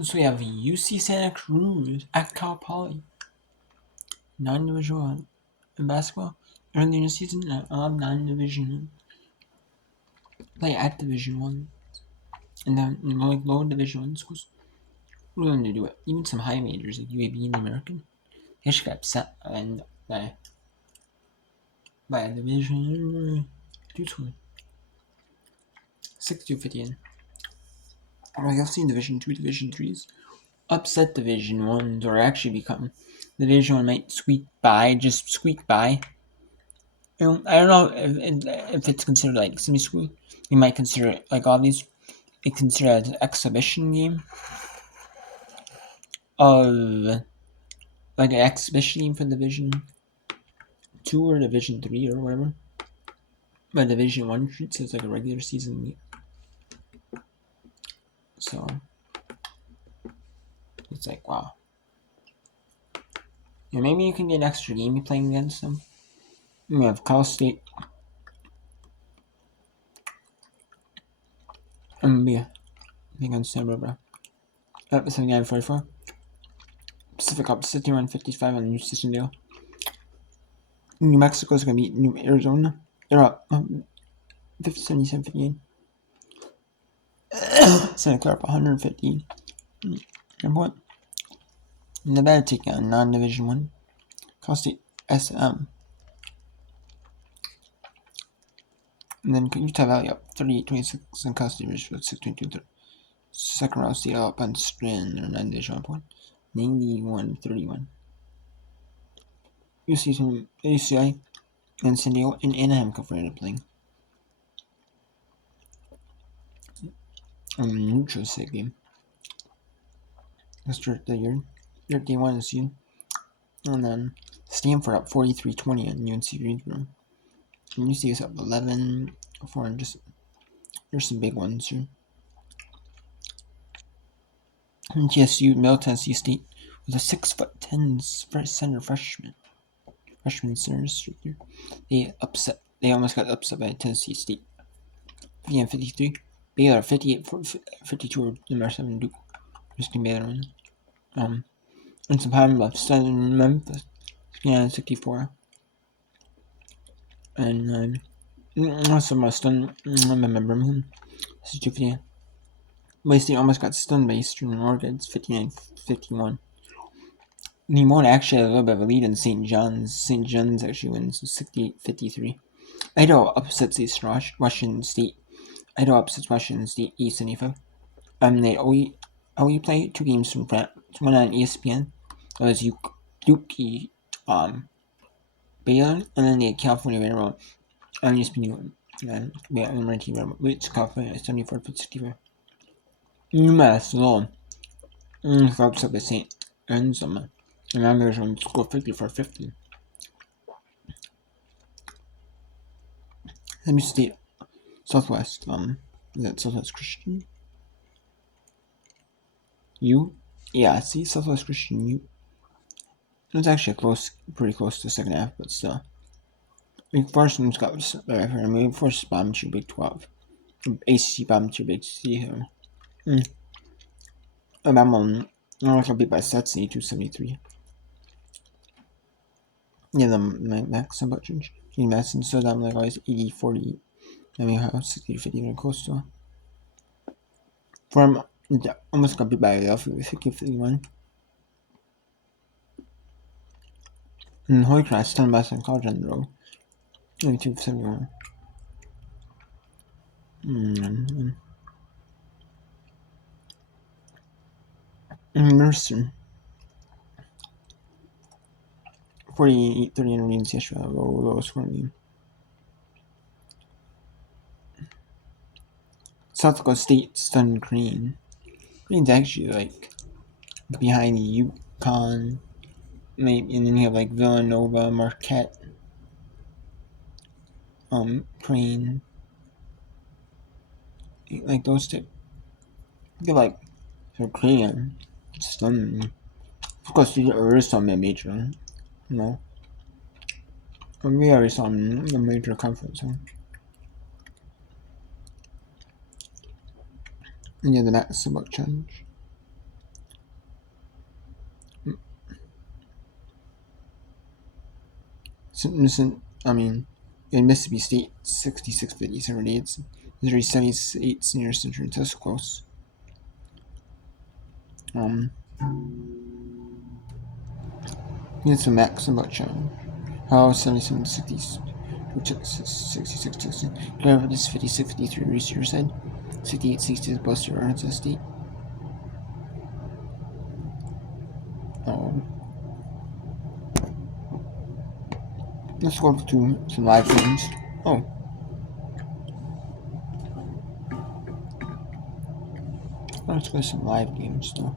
So we have UC Santa Cruz at Cal Poly, non-division one in basketball. Early in the season, non-division play at Division One, and then like low Division One schools. We're going to do it. Even some high majors like UAB and the American. They actually got upset and by a Division Two score, 62-50. Like I've seen Division Two, Division Threes upset Division Ones, or actually become Division One might just squeak by. I don't know if it's considered like semi-school. You might consider it like all these. It considered as an exhibition game of like an exhibition game for Division Two or Division Three or whatever. But Division One treats it as like a regular season game. So it's like wow. Yeah, maybe you can get an extra game you playing against them. We have Cal State. Yeah, against San Barbara. 79-44. Pacific up 61-55 on New Cicero. New Mexico is going to beat New Arizona. They're up 77-58. Santa Clara up 150. Number one. Nevada taking on non-division one. Cal State SM. And then Utah Valley up 38-26 and Cal State Richfield 6-22. Second round Seattle up on Strand or non-division point. 91-31. UCI and San Diego and Anaheim confirmed playing. Neutral site game. Let's start the year. Year day one is you. And then Stanford up 43-20 on UNC Greensboro. And UC is up 11-4 and just there's some big ones here. And TSU Middle Tennessee State with a 6'10" center freshman center striker. They almost got upset by Tennessee State. 50-53. Baylor 58-52 number 7 Duke. Just Baylor win. And some time left. Southern Memphis 64. And also my stun. I remember him. This is 250. Wayne State almost got stunned by Eastern Oregon. It's 59-51. Nimona actually had a little bit of a lead in St. John's. St. John's actually wins 68-53. Idaho upsets Eastern Washington State. Idaho upsets Washington State 8-75. They OE play 2 games from France. One on ESPN. That was Duke Baylor, and then they had California Railroad on ESPN. And Railroad beats California 74-64. UMass Lowell upset by St. Anselm. And Arizona scored 54-50. Let me State Southwest. Is that Southwest Christian? Yeah, see, Southwest Christian U. It was actually pretty close to the second half, but still. Wake Forest got Wake Forest bombed to Big 12. ACC bombed to Big C here. Alabama got beat by sets 82-73. Yeah, the max about change. Gene Madison stood down like always 80-40. I mean, how 60-50 very close to. From almost got beat by Philadelphia with 50-51. And Hoycross stunned by Boston College on the road. 92-71. And Mercer 48-30 in Orleans yesterday, low scoring game. South Dakota State stunned Green. Green's actually like behind UConn, maybe, and then you have like Villanova, Marquette, Crane, like those two. They're like so Crane stunned. Of course, there is some major, you know. And we already saw in the major conference. Huh? And yeah, the max about challenge. In Mississippi State, 66-50, Missouri 78, Senior Central Test close. It's a max about challenge. How 77-60, 66-60. However, this 56-53 receiver side, 68-60 plus your Arkansas State. Let's go to some live games. Let's go to some live games though.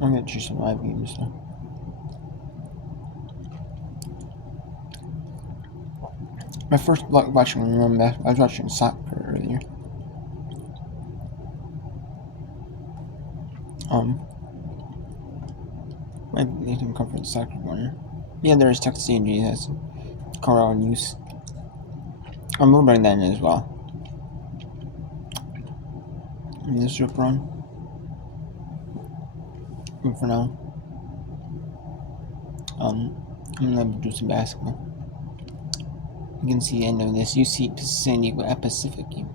I'm gonna choose some live games though. My first watching I was watching soccer earlier. My Nathan Conference soccer winner. Yeah, there's Texas A&G has Colorado News. We'll bring that in as well. In this trip run. And for now, I'm gonna do some basketball. You can see the end of this UC San Diego at Pacific game.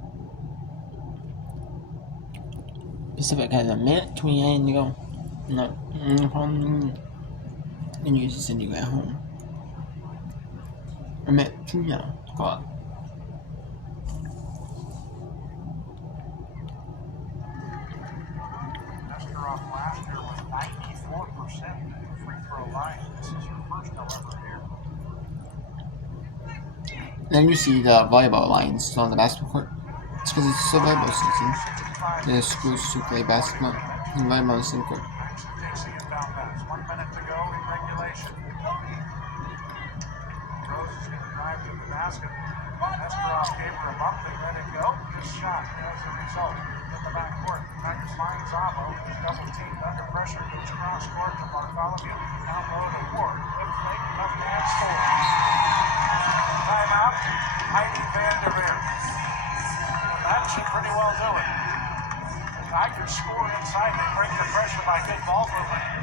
Pacific has a minute 29 to go. And UC San Diego at home. A minute 2 now. Call it. Last year was 94% free throw line. This is your first, however, here. Then you see the volleyball lines still on the basketball court. It's because it's a volleyball season. The schools to play basketball and volleyball on the same court. 1 minute to go in regulation. Rose is going to drive to the basket. Esparov gave her a bump. They let it go. Good shot as a result. In the backcourt, Tigers find Zabo. Double teamed under pressure. Goes cross court to Bartholomew. Down low to Ward. Lip fake. Left hand score. Timeout. Heidi Vanderveer. And that should pretty well do it. The Tigers score inside. They break the pressure by good ball movement.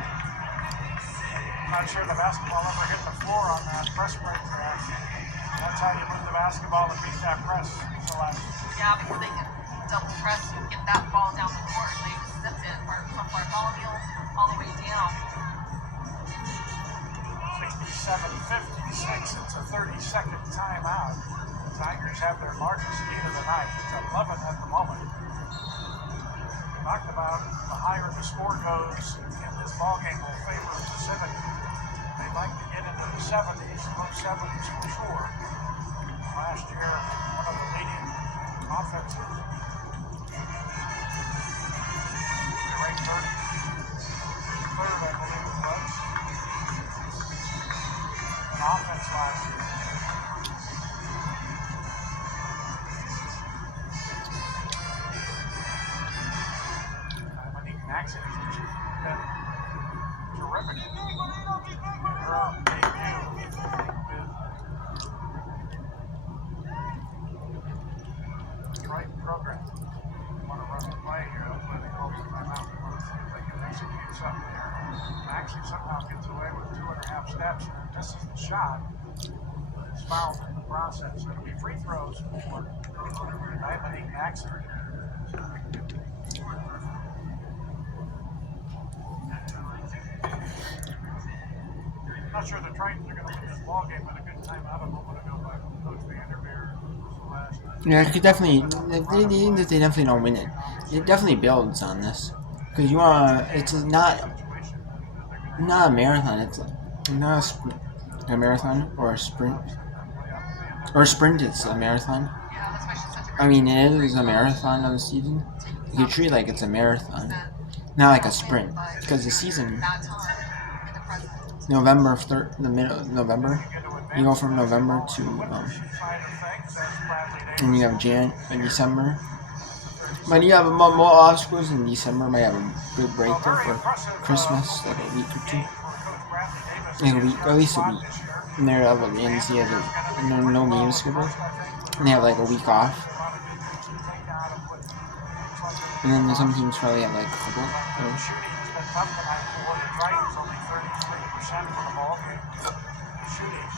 Not sure the basketball ever hit the floor on that press break there. That's how you move the basketball to beat that press. Yeah, because they can double press and get that ball down the court. They just zip it from Bartholomew all the way down. 67-56. It's a 30-second timeout. The Tigers have their largest lead of the night. It's 11 at the moment. Talked about the higher the score goes in this ballgame will favor Pacific. They'd like to get into the 70s, low 70s for sure. Last year, one of the leading offensive. They ranked 33rd, I believe it was. In offense last year. Maxson has been terrific. Her debut with Triton program. They want to run the play here. Hopefully they call some time out. They want to see if they can execute something here. Maxson somehow gets away with 2.5 steps and misses the shot. But is fouled in the process. It'll be free throws for Diamond Maxson. Not sure the Tritons are going to win this ball game, but a good time out of a moment ago by Coach Vanderveer. Yeah, it could definitely. They definitely don't win it. It definitely builds on this because you want. It's not a marathon. It's not a marathon or a sprint. Or a sprint. It's a marathon. I mean, it is a marathon of the season. You treat it like it's a marathon, not like a sprint, because the season. November 3rd, the middle of November. You go from November to and you have December. But you have more off schools in December. Might have a good break there for Christmas, like a week or two, like a week, or at least a week. And they're up at the NCAA, no game schedule, and they have like a week off. And then some teams probably have like a couple. But shooting's been tough tonight for the Dragons, only 33% for the ball game. Shooting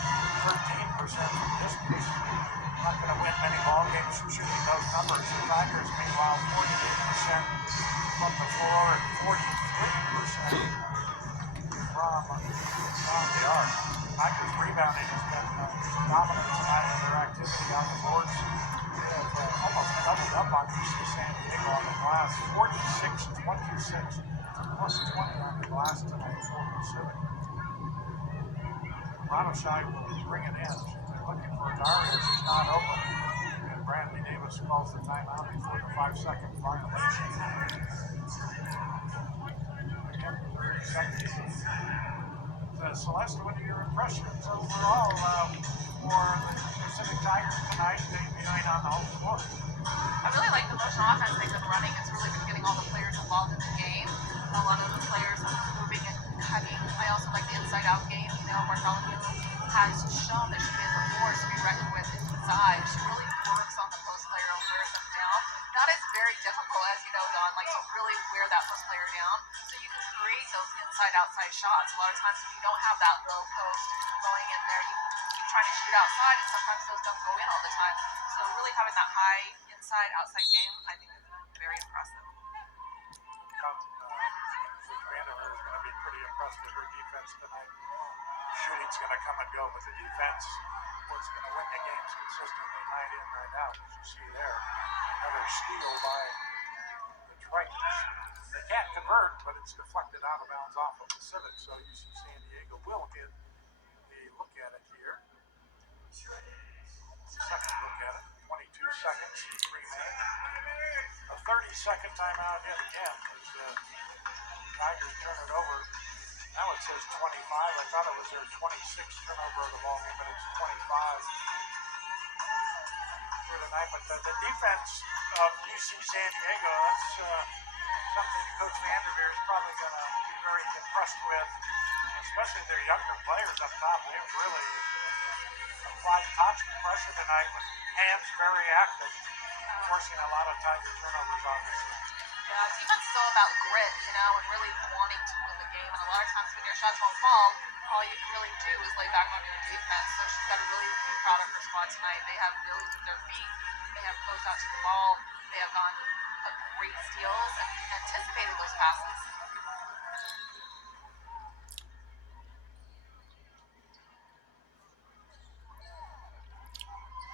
13% from distance. Not going to win many ball games from shooting those numbers. The Tigers, meanwhile, 48% from the floor and 43% from the arc. Tigers rebounding has been dominant tonight in their activity on the boards. They have almost doubled up on UC San Diego on the glass, 46-26, plus 20 on the glass tonight for Pacific. Radoshai will bring it in. They're looking for Darius. He's not open. And Bradley Davis calls the timeout before the 5-second violation. Again, 30 seconds. Celeste, what are your impressions overall for the Pacific Tigers tonight, debuting on the home floor? I really like the motion offense they've been running. It's really been getting all the players involved in the game. A lot of the players are moving and cutting. I also like the inside-out game. You know, Bartholomew has shown that she is a force to be reckoned with inside. She really works on the post player and wears them down. That is very difficult, as you know, Don, like to really wear that post player down. So you can create those inside-outside shots. A lot of times when you don't have that low post going in there, you keep trying to shoot outside, and sometimes those don't go in all the time. So really having that high inside-outside game, I think is very impressive. Vandermeer is going to be pretty impressed with her defense tonight. Shooting's going to come and go, but the defense was going to win the games consistently night in, night out, as you see there. Another steal by the Dragons. They can't convert, but it's deflected out of bounds off of Pacific, so UC San Diego will get a look at it here. Second look at it, 22 seconds remain. A 30-second timeout hit again as Tigers turn it over. Now it says 25. I thought it was their 26th turnover of the ball game, but it's 25 here tonight. But the defense of UC San Diego, that's something Coach Vandermeer is probably going to be very impressed with, especially their younger players up top. They've really applied constant pressure tonight with hands very active, forcing a lot of Tiger turnovers, obviously. Yeah, defense is all about grit, you know, and really wanting to win the game. And a lot of times when your shots won't fall, all you can really do is lay back on your defense. So she's got to really be proud of her squad tonight. They have built with their feet. They have closed out to the ball. They have gone great steals and anticipated those passes.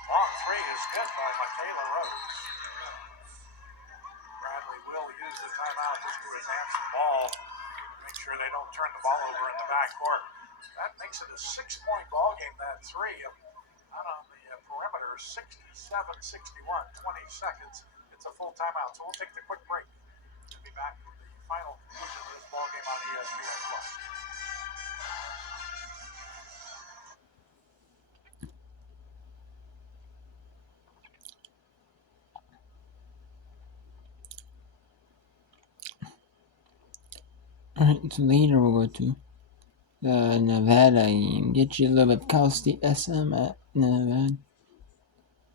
Long three is good by Michaela Rose. Bradley will use the timeout just to advance the ball, make sure they don't turn the ball over in the backcourt. That makes it a 6-point ball game, that three. Out on the perimeter, 67-61, 20 seconds. It's a full timeout, so we'll take the quick break. We'll be back with the final conclusion of this ball game on ESPN+. Alright, so later we'll go to the Nevada game. Get you a little bit of Cal State SM at Nevada.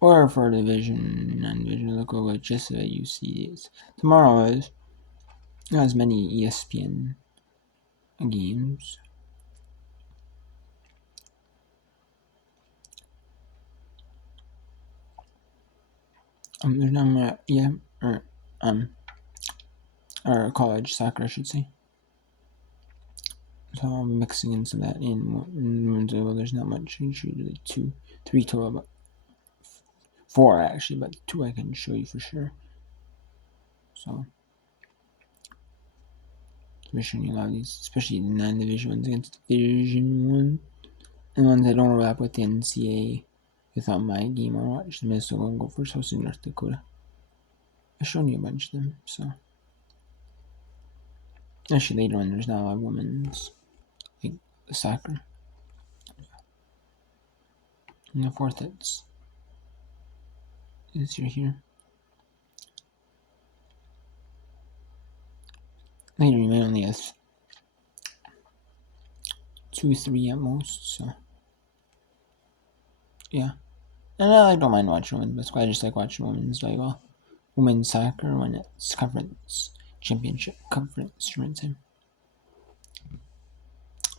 Or for division, non-division, look over just the UC is. Tomorrow is not as many ESPN games. There's not or college soccer, I should say. So I'm mixing in some of that in. Well, there's not much. Usually 2, 3 total, but 4 actually, but 2 I can show you for sure. So I'm showing you a lot of these, especially the non-division ones against Division 1, and ones that don't overlap with the NCAA. Without my game, I watched the Minnesota and go first hosting North Dakota. I've shown you a bunch of them, so. Actually, later on, there's not a lot of women's like soccer. And the fourth, it's you're here. Later, you may only have 2, 3 at most, so. Yeah. And I don't mind watching women's basketball. I just like watching women's volleyball. women's soccer won its conference championship conference tournament.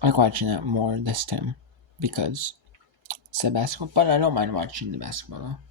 I like watching that more this time because it's the basketball, but I don't mind watching the basketball though.